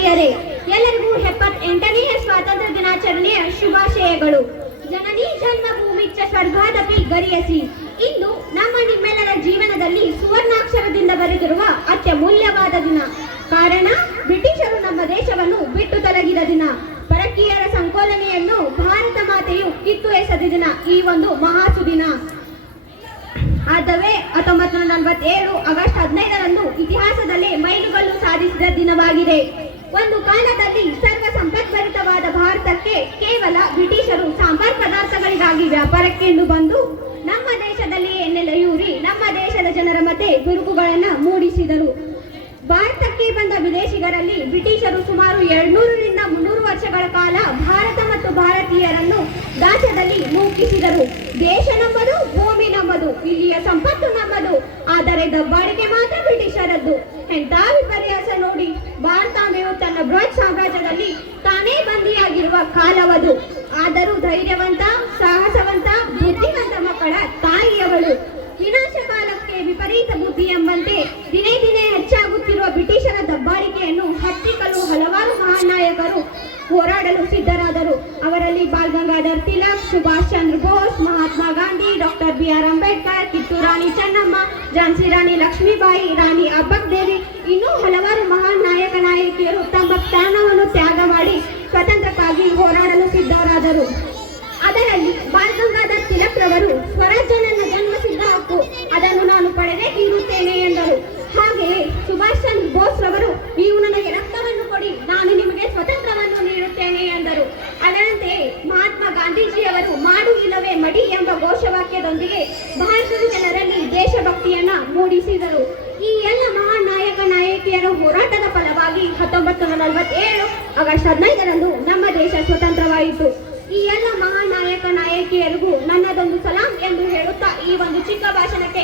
ವಿದ್ಯಾರ್ಥಿ ಎಲ್ಲರಿಗೂ ಎಪ್ಪತ್ತೆಂಟನೆಯ ಸ್ವಾತಂತ್ರ್ಯ ದಿನಾಚರಣೆಯ ಶುಭಾಶಯಗಳು. ಜನನಿ ಜನ್ಮಭೂಮಿ ಸ್ವರ್ಗಾದಪಿ ಗರಿಯಸಿ. ಇಂದು ನಮ್ಮ ನಿಮ್ಮೆಲ್ಲರ ಜೀವನದಲ್ಲಿ ಸುವರ್ಣಾಕ್ಷರದಿಂದ ಬರೆದಿರುವ ಅತ್ಯಮೂಲ್ಯವಾದ ದಿನ. ಕಾರಣ, ಬ್ರಿಟಿಷರು ನಮ್ಮ ದೇಶವನ್ನು ಬಿಟ್ಟು ತೊಲಗಿದ ದಿನ. ಪರಕೀಯರ ಸಂಕೋಲನೆಯನ್ನು ಭಾರತ ಮಾತೆಯು ಕಿತ್ತು ಎಸೆದ ದಿನ. ಈ ಒಂದು ಮಹಾಸು ದಿನ ಹತ್ತೊಂಬತ್ತು ನೂರ ನಲವತ್ತೇಳು ಆಗಸ್ಟ್ ಹದಿನೈದರಂದು ಇತಿಹಾಸದಲ್ಲಿ ಮೈಲುಗಲ್ಲು ಸಾಧಿಸಿದ ದಿನವಾಗಿದೆ. ಒಂದು ಕಾಲದಲ್ಲಿ ಸರ್ವ ಸಂಪತ್ಭರಿತವಾದ ಭಾರತಕ್ಕೆ ಕೇವಲ ಬ್ರಿಟಿಷರು ಸಾಂಬಾರ್ ಪದಾರ್ಥಗಳಿಗಾಗಿ ವ್ಯಾಪಾರಕ್ಕೆಂದು ಬಂದು ನಮ್ಮ ದೇಶದಲ್ಲಿ ನೆಲೆಯೂರಿ ನಮ್ಮ ದೇಶದ ಜನರ ಮಧ್ಯೆ ಗುರುಕುಗಳನ್ನ ಮೂಡಿಸಿದರು. ಭಾರತಕ್ಕೆ ಬಂದ ವಿದೇಶಿಗರಲ್ಲಿ ಬ್ರಿಟಿಷರು ಸುಮಾರು ಎರಡ್ನೂರರಿಂದ ಮುನ್ನೂರು ವರ್ಷಗಳ ಕಾಲ ಭಾರತ ಮತ್ತು ಭಾರತೀಯರನ್ನು ದಾಸ್ಯದಲ್ಲಿ ಮೂಕಿಸಿದರು. ದೇಶ ನಮ್ಮದು ಭೂಮಿ ನಮ್ಮದು ಇಲ್ಲಿಯ ಸಂಪತ್ತು ನಮ್ಮದು ಆದರೆ ದಬ್ಬಾಳಿಕೆ ಮಾತ್ರ ಬ್ರಿಟಿಷರದ್ದು. ಎಂಥ ವಿಪರ್ಯಾಸ ನೋಡಿ. ಬೃಹತ್ ಸಾಮ್ರಾಜ್ಯದಲ್ಲಿ ತಾನೇ ಬಂದಿಯಾಗಿರುವ ಕಾಲವದು. ಆದರೂ ಧೈರ್ಯವಂತ, ಸಾಹಸವಂತ, ಬುದ್ಧಿವಂತ ಮಕ್ಕಳ ತಾಯಿಯವಳು. ವಿನಾಶ ಕಾಲಕ್ಕೆ ವಿಪರೀತ ಬುದ್ಧಿ ಎಂಬಂತೆ ದಿನೇ ದಿನೇ ಹೆಚ್ಚಾಗುತ್ತಿರುವ ಬ್ರಿಟಿಷರ ದಬ್ಬಾಳಿಕೆಯನ್ನು ಹತ್ತಿಕ್ಕಲು ಹಲವಾರು ಮಹಾನಾಯಕರು ಹೋರಾಡಲು ಸಿದ್ಧರಾದರು. ಅವರಲ್ಲಿ Bal Gangadhar Tilak, Subhash Chandra Bose, Mahatma Gandhi, doctor B R Ambedkar, Kittur Rani Chennamma, Jhansi Rani Lakshmibai, Rani Abbak Devi ಇನ್ನೂ ಹಲವಾರು ಮಹಾನ್ ನಾಯಕ ನಾಯಕಿಯರು ತಮ್ಮ ಮಾಡಿ ಸ್ವತಂತ್ರಕ್ಕಾಗಿ ಹೋರಾಡಲು ಸಿದ್ಧರಾದರು ಅದರಲ್ಲಿ ಬಾಲ್ ಗಂಗಾಧರ್ ತಿಲಕ್ ರವರು ಸ್ವರಾಜ್ಯ ಜನ್ಮಸಿದ್ಧ ಹಕ್ಕು. ಅದನ್ನು ನಾನು ಪಡೆದೇ ತೀರುತ್ತೇನೆ ಎಂದರು. ಹಾಗೆಯೇ ಸುಭಾಷ್ ಚಂದ್ರ ಬೋಸ್ ರವರು, ನೀವು ನನಗೆ ರಕ್ತವನ್ನು ಕೊಡಿ, ನಾನು ನಿಮಗೆ ಸ್ವತಂತ್ರವನ್ನು ನೀಡುತ್ತೇನೆ ಎಂದರು. ಅದರಂತೆ ಮಹಾತ್ಮ ಗಾಂಧೀಜಿಯವರು, ಮಾಡು ಇಲ್ಲವೇ ಮಡಿ ಎಂಬ ಘೋಷವಾಕ್ಯದೊಂದಿಗೆ ಭಾರತದ ಜನರಲ್ಲಿ ದೇಶಭಕ್ತಿಯನ್ನ ಮೂಡಿಸಿದರು. ಈ ಎಲ್ಲ ಮಹಾನ್ ನಾಯಕ, ನಾಯಕಿಯರ ಹೋರಾಟದ ಫಲವಾಗಿ ಹತ್ತೊಂಬತ್ತು ನೂರ ನಲವತ್ತೇಳು ಆಗಸ್ಟ್ ಹದಿನೈದರಂದು ನಮ್ಮ ದೇಶ ಸ್ವತಂತ್ರವಾಯಿತು. ಈ ಎಲ್ಲ ಮಹಾನ್ ನಾಯಕ ನಾಯಕಿಯರಿಗೂ ನನ್ನದೊಂದು ಸಲಾಂ ಎಂದು ಹೇಳುತ್ತಾ ಈ ಒಂದು ಚಿಕ್ಕ ಭಾಷಣಕ್ಕೆ